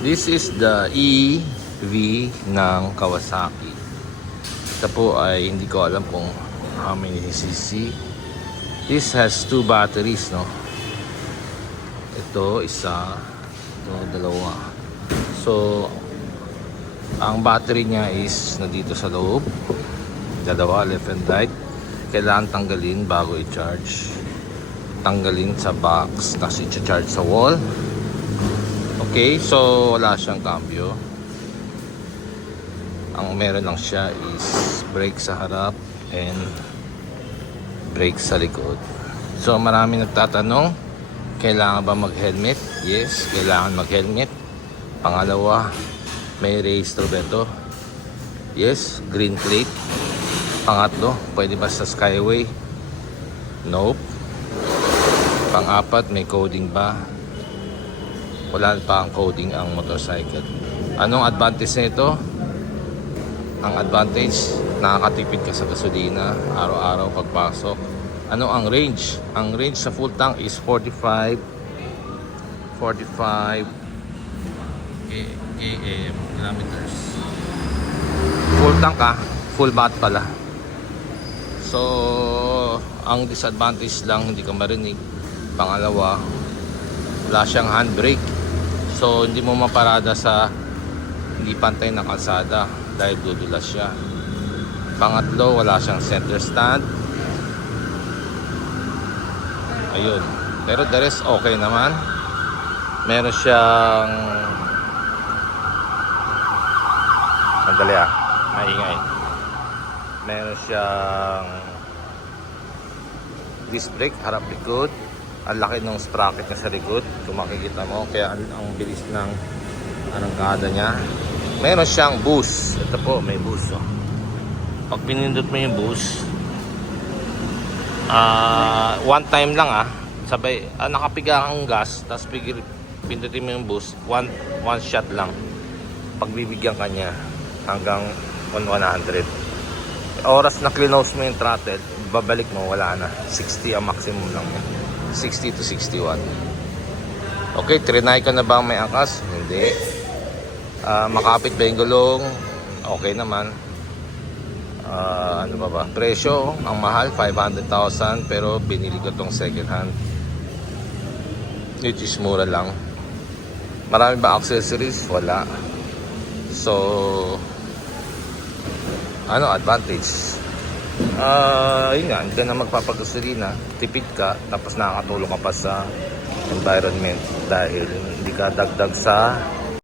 This is the EV ng Kawasaki. Ito po ay hindi ko alam kung how many cc. This has 2 batteries, no? Ito isa, ito dalawa. So ang battery niya is nandito sa loob. Dalawa, left and right. Kailangan tanggalin bago i-charge. Tanggalin sa box, tapos i-charge sa wall. Okay, so wala siyang cambio. Ang meron lang siya is brake sa harap and brake sa likod. So marami nagtatanong, kailangan ba mag-helmet? Yes, kailangan mag-helmet. Pangalawa, may registro ba ito? Yes, green plate. Pangatlo, pwede ba sa Skyway? Nope. Pang-apat, may coding ba? Wala pa ang coding ang motorcycle. Anong advantage nito? Ang advantage, nakakatipid ka sa gasolina araw-araw pagpasok. Ano ang range? Ang range sa full tank is 45 km kilometers. Full tank full bat pala. So, ang disadvantage lang, hindi ka marinig. Pangalawa, wala siyang handbrake. So, hindi mo maparada sa hindi pantay na kalsada dahil dudulas siya. Pangatlo, wala siyang center stand. Ayun. Pero the rest, okay naman. Meron siyang... Sandali maingay. Meron siyang disc brake, harap likod. Ang laki ng sprocket niya sa likod, kung makikita mo. Kaya ang bilis ng arangkada niya. Meron siyang boost. Ito po, may boost. Pag pinindot mo yung boost, one time lang sabay, nakapiga kang gas, tapos pindutin mo yung boost, one shot lang. Pagbibigyan ka niya hanggang 100. Oras na close mo yung throttle, babalik mo, wala na. 60 ang maximum lang yan. 60 to 61. Okay, trinay ka na ba may angkas? Hindi. Makapit ba yung gulong? Okay naman. Ano ba? Presyo, ang mahal, 500,000. Pero binili ko tong second hand. Which is mura lang. Marami ba accessories? Wala. So, advantage? Yun nga, hindi ka na magpapagasolina, tipid ka, tapos nakakatulong ka pa sa environment dahil hindi ka dagdag sa